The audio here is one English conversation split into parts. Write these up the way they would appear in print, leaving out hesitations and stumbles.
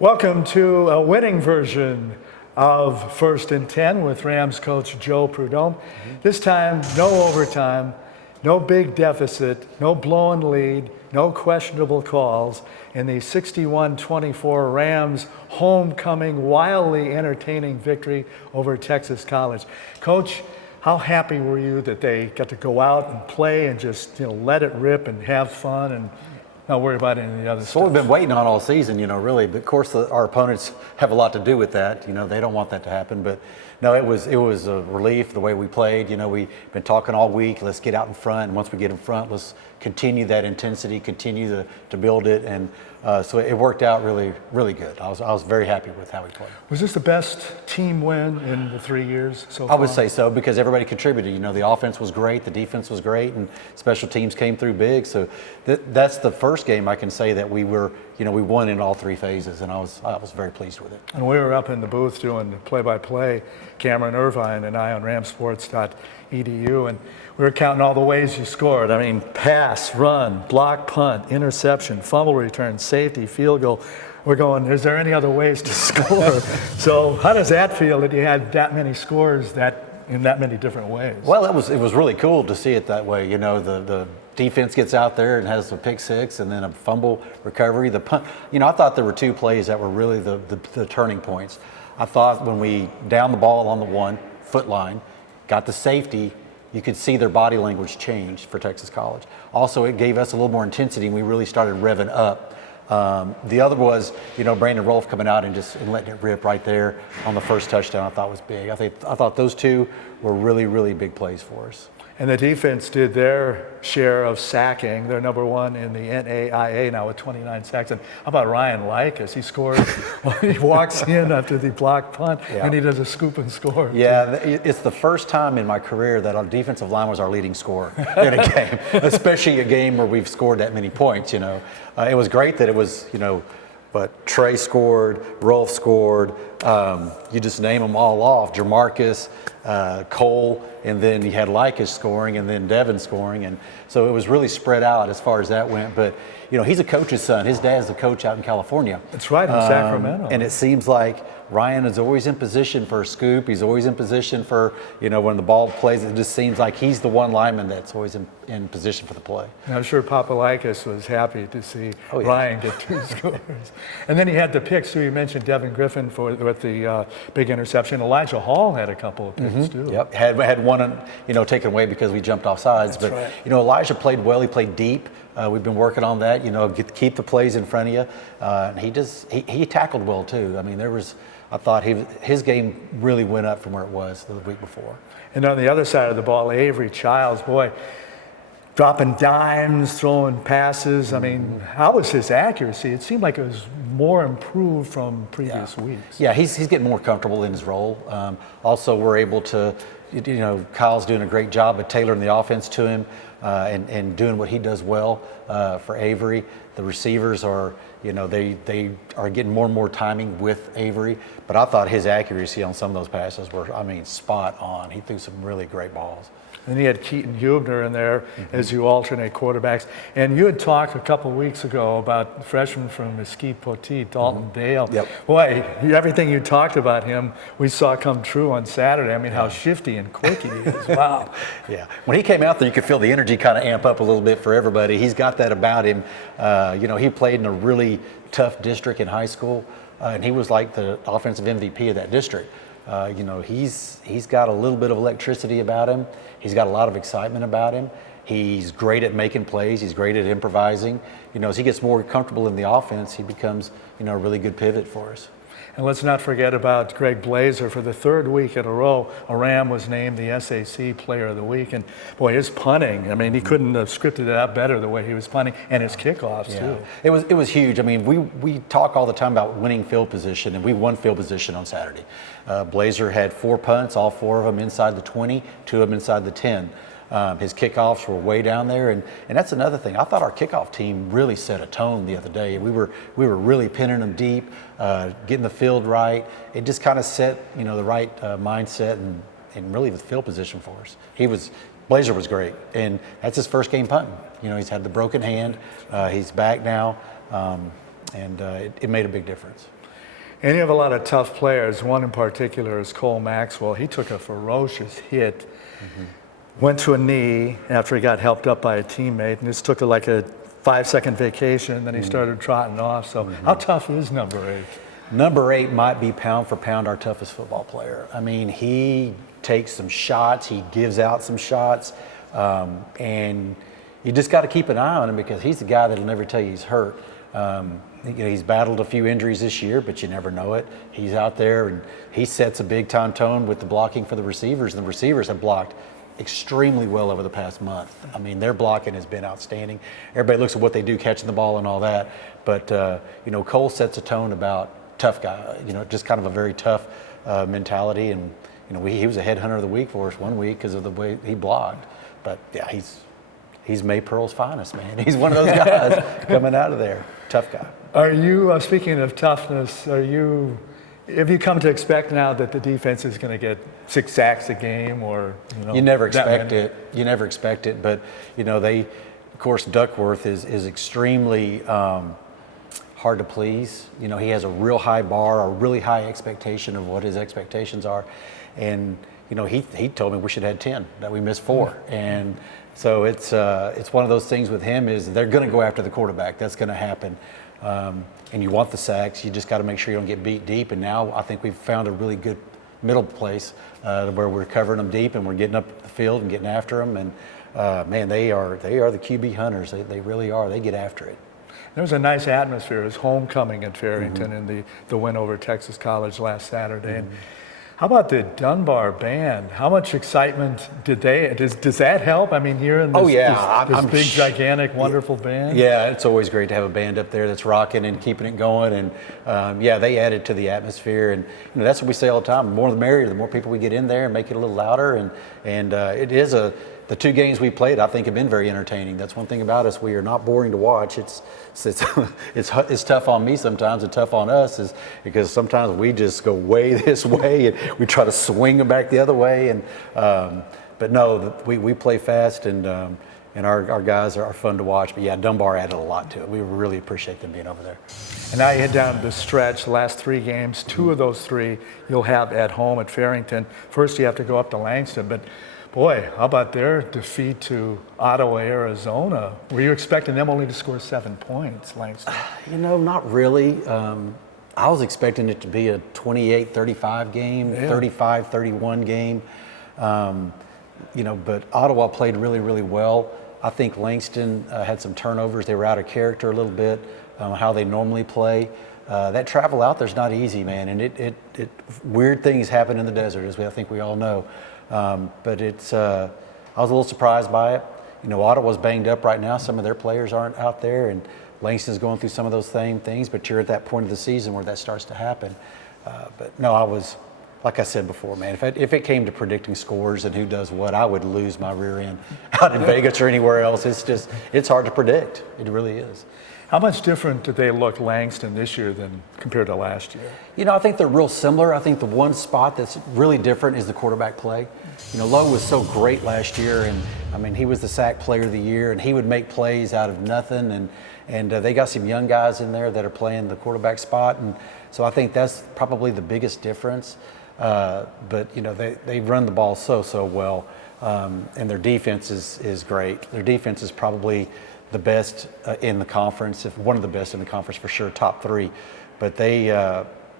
Welcome to a winning version of First and 10 with Rams coach Joe Prud'homme. This time, no overtime, no big deficit, no blown lead, no questionable calls in the 61-24 Rams homecoming, wildly entertaining victory over Texas College. Coach, how happy were you that they got to go out and play and just let it rip and have fun and not worry about any of the other stuff? So we've been waiting on all season, really. But of course, our opponents have a lot to do with that. They don't want that to happen. But no, it was a relief the way we played. We've been talking all week. Let's get out in front, and once we get in front, let's continue that intensity, continue to build it, and so it worked out really, really good. I was very happy with how we played. Was this the best team win in the 3 years so far? I would say so, because everybody contributed. The offense was great, the defense was great, and special teams came through big. So that's the first game I can say that we were, we won in all three phases, and I was very pleased with it. And we were up in the booth doing the play-by-play, Cameron Irvine and I on ramsports.edu, and we were counting all the ways you scored. I mean, pass, run, block, punt, interception, fumble return, safety, field goal. We're going, is there any other ways to score? So how does that feel that you had that many scores in that many different ways? Well, it was really cool to see it that way. The defense gets out there and has a pick six and then a fumble recovery. The punt, I thought there were two plays that were really the turning points. I thought when we downed the ball on the 1 foot line, got the safety, you could see their body language change for Texas College. Also, it gave us a little more intensity, and we really started revving up. The other was, Brandon Rolfe coming out and letting it rip right there on the first touchdown. I thought was big. I thought those two were really, really big plays for us. And the defense did their share of sacking. They're number one in the NAIA now with 29 sacks. And how about Ryan Likas? He scored when he walks in after the block punt, and he does a scoop and score. Yeah, it's the first time in my career that our defensive line was our leading scorer in a game, especially a game where we've scored that many points. It was great that it was, but Trey scored, Rolfe scored, you just name them all off, Jamarcus, Cole, and then you had Likas scoring, and then Devin scoring, and so it was really spread out as far as that went. But he's a coach's son. His dad's a coach out in California. That's right, in Sacramento. And it seems like Ryan is always in position for a scoop. He's always in position for when the ball plays. It just seems like he's the one lineman that's always in position for the play. And I'm sure Papa Likas was happy to see Ryan get 2 scores. And then he had the picks. So you mentioned Devin Griffin with the big interception. Elijah Hall had a couple of picks too. Yep, had one taken away because we jumped off sides. That's but right. Elijah played well. He played deep. We've been working on that. Keep the plays in front of you. And he tackled well too. I mean, I thought his game really went up from where it was the week before. And on the other side of the ball, Avery Childs, boy, dropping dimes, throwing passes. I mean, how was his accuracy? It seemed like it was more improved from previous weeks. Yeah, he's getting more comfortable in his role. Also, we're able to, Kyle's doing a great job of tailoring the offense to him and doing what he does well for Avery. The receivers are, they are getting more and more timing with Avery. But I thought his accuracy on some of those passes were, spot on. He threw some really great balls. And he had Keaton Hubner in there as you alternate quarterbacks. And you had talked a couple of weeks ago about the freshman from Mesquite Poteet, Dalton Dale. Yep. Boy, everything you talked about him, we saw come true on Saturday. I mean, how shifty and quick he is. Wow. Yeah. When he came out there, you could feel the energy kind of amp up a little bit for everybody. He's got that about him. He played in a really tough district in high school, and he was like the offensive MVP of that district. He's got a little bit of electricity about him. He's got a lot of excitement about him. He's great at making plays. He's great at improvising. As he gets more comfortable in the offense, he becomes, a really good pivot for us. And let's not forget about Greg Blazer. For the 3rd week in a row, a Ram was named the SAC Player of the Week. And boy, his punting, he couldn't have scripted it out better the way he was punting, and his kickoffs too. It was huge. We talk all the time about winning field position, and we won field position on Saturday. Blazer had 4 punts, all 4 of them inside the 20, 2 of them inside the 10. His kickoffs were way down there, and that's another thing. I thought our kickoff team really set a tone the other day. We were really pinning them deep, getting the field right. It just kind of set the right mindset and really the field position for us. Blazer was great, and that's his first game punting. He's had the broken hand. He's back now, and it made a big difference. And you have a lot of tough players. One in particular is Cole Maxwell. He took a ferocious hit, went to a knee after he got helped up by a teammate, and just took like a 5-second vacation, and then he started trotting off. So how tough is number 8? Number 8 might be pound for pound our toughest football player. I mean, he takes some shots, he gives out some shots, and you just got to keep an eye on him because he's the guy that'll never tell you he's hurt. He's battled a few injuries this year, but you never know it. He's out there and he sets a big time tone with the blocking for the receivers, and the receivers have blocked extremely well over the past month. I mean, their blocking has been outstanding. Everybody looks at what they do catching the ball and all that, but Cole sets a tone about tough guy, just kind of a very tough mentality, and he was a headhunter of the week for us one week because of the way he blocked. But yeah, he's May Pearl's finest, man. He's one of those guys coming out of there. Tough guy. Are you, speaking of toughness, have you come to expect now that the defense is going to get 6 sacks a game, or you never expect it. You never expect it, but they, of course, Duckworth is extremely hard to please. He has a real high bar, a really high expectation of what his expectations are, and he told me we should have had 10, that we missed 4, and so it's one of those things with him is they're going to go after the quarterback. That's going to happen. And you want the sacks. You just got to make sure you don't get beat deep. And now I think we've found a really good middle place where we're covering them deep and we're getting up the field and getting after them. And man, they are the QB hunters. They really are. They get after it. There was a nice atmosphere. It was homecoming at Farrington in the win over Texas College last Saturday. And how about the Dunbar band? How much excitement does that help? I mean, hearing this big, gigantic, wonderful band? Yeah, it's always great to have a band up there that's rocking and keeping it going. And they added to the atmosphere. And that's what we say all the time. The more the merrier. The more people we get in there and make it a little louder. And it is the 2 games we played, I think, have been very entertaining. That's one thing about us. We are not boring to watch. It's tough on me sometimes and tough on us is because sometimes we just go way this way and we try to swing them back the other way. And but no, we play fast and our guys are fun to watch. But yeah, Dunbar added a lot to it. We really appreciate them being over there. And now you head down the stretch, the last 3 games. 2 of those 3 you'll have at home at Farrington. First you have to go up to Langston, but boy, how about their defeat to Ottawa, Arizona? Were you expecting them only to score 7 points, Langston? Not really. I was expecting it to be a 28-35 game, 35-31 game. But Ottawa played really, really well. I think Langston had some turnovers. They were out of character a little bit, how they normally play. That travel out there's not easy, man, and it weird things happen in the desert, as I think we all know. But I was a little surprised by it. Ottawa's banged up right now. Some of their players aren't out there, and Langston's going through some of those same things. But you're at that point of the season where that starts to happen. But no, I was, like I said before, man. If it came to predicting scores and who does what, I would lose my rear end out in Vegas or anywhere else. It's hard to predict. It really is. How much different did they look, Langston, this year than compared to last year? I think they're real similar. I think the one spot that's really different is the quarterback play. Lowe was so great last year, and I mean, he was the sack player of the year, and he would make plays out of nothing. And they got some young guys in there that are playing the quarterback spot, and so I think that's probably the biggest difference. But they run the ball so well, and their defense is great. Their defense is probably the best in the conference, if one of the best in the conference for sure, top 3. But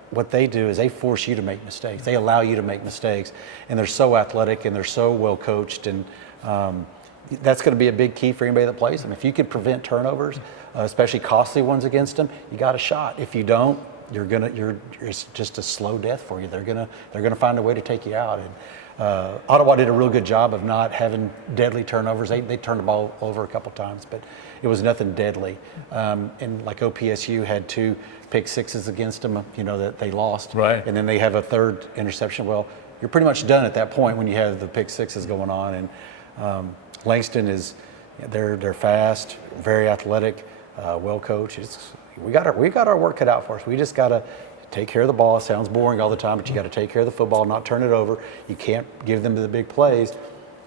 what they do is they force you to make mistakes. They allow you to make mistakes, and they're so athletic and they're so well coached, and that's going to be a big key for anybody that plays them. If you can prevent turnovers, especially costly ones against them, you got a shot. If you don't, it's just a slow death for you. They're gonna find a way to take you out. And Ottawa did a real good job of not having deadly turnovers. They turned the ball over a couple times, but it was nothing deadly. And like OPSU had 2 pick sixes against them, that they lost. Right. And then they have a 3rd interception. Well, you're pretty much done at that point when you have the pick sixes going on. And Langston they're fast, very athletic, well coached. We got our work cut out for us. We just got to take care of the ball. It sounds boring all the time, but you got to take care of the football, not turn it over. You can't give them the big plays.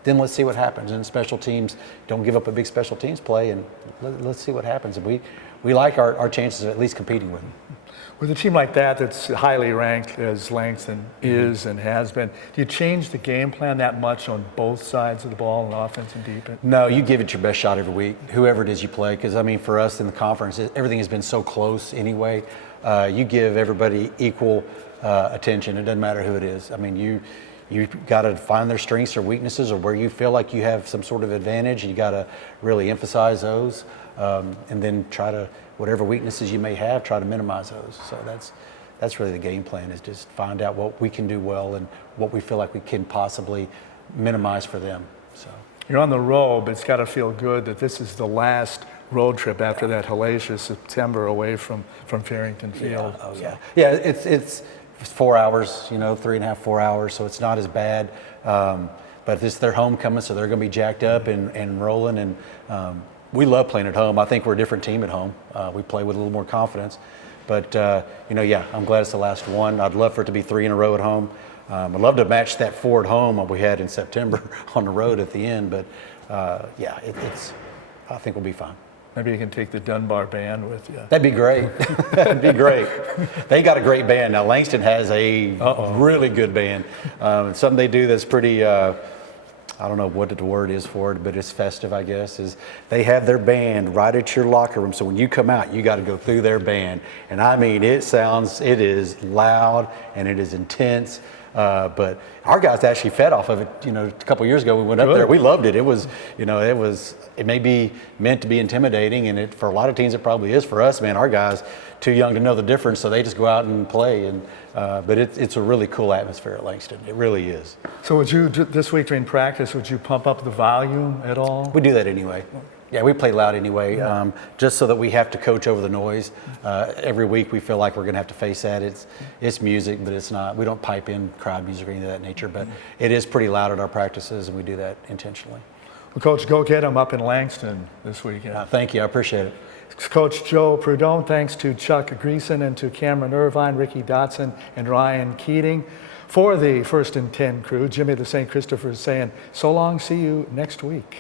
Then let's see what happens. And special teams, don't give up a big special teams play, and let's see what happens. And we like our chances of at least competing with them. With a team like that that's highly ranked as Langston is and has been, do you change the game plan that much on both sides of the ball, on offense and defense? No, you give it your best shot every week, whoever it is you play. Because I mean, for us in the conference, everything has been so close anyway. You give everybody equal attention. It doesn't matter who it is. I mean, you got to find their strengths or weaknesses, or where you feel like you have some sort of advantage. You got to really emphasize those, and then try to, whatever weaknesses you may have, try to minimize those. So that's really the game plan, is just find out what we can do well and what we feel like we can possibly minimize for them. So you're on the road, but it's got to feel good that this is the last road trip after that hellacious September away from Farrington Field. Yeah. Oh yeah. Yeah, it's 4 hours, 3.5, 4 hours, so it's not as bad. But it's their homecoming, so they're going to be jacked up and rolling. And we love playing at home. I think we're a different team at home. We play with a little more confidence. But, yeah, I'm glad it's the last one. I'd love for it to be 3 in a row at home. I'd love to match that 4 at home what we had in September on the road at the end. But, yeah, I think we'll be fine. Maybe you can take the Dunbar band with you. That'd be great. That'd be great. They got a great band. Now, Langston has a really good band. Something they do that's pretty, I don't know what the word is for it, but it's festive, I guess, is they have their band right at your locker room. So when you come out, you got to go through their band. And I mean, it is loud and it is intense. But our guys actually fed off of it. A couple of years ago we went up there. We loved it. It may be meant to be intimidating, and for a lot of teams it probably is. For us, man, our guys too young to know the difference, so they just go out and play. And but it's a really cool atmosphere at Langston. It really is. So would you this week during practice? Would you pump up the volume at all? We do that anyway. Yeah, we play loud anyway, just so that we have to coach over the noise. Every week we feel like we're going to have to face that. It's music, but it's not. We don't pipe in crowd music or anything of that nature, but it is pretty loud at our practices, and we do that intentionally. Well, Coach, go get them up in Langston this weekend. Thank you. I appreciate it. Coach Joe Prud'homme, thanks to Chuck Greason and to Cameron Irvine, Ricky Dotson, and Ryan Keating. For the 1st and 10 crew, Jimmy the St. Christopher is saying, so long, see you next week.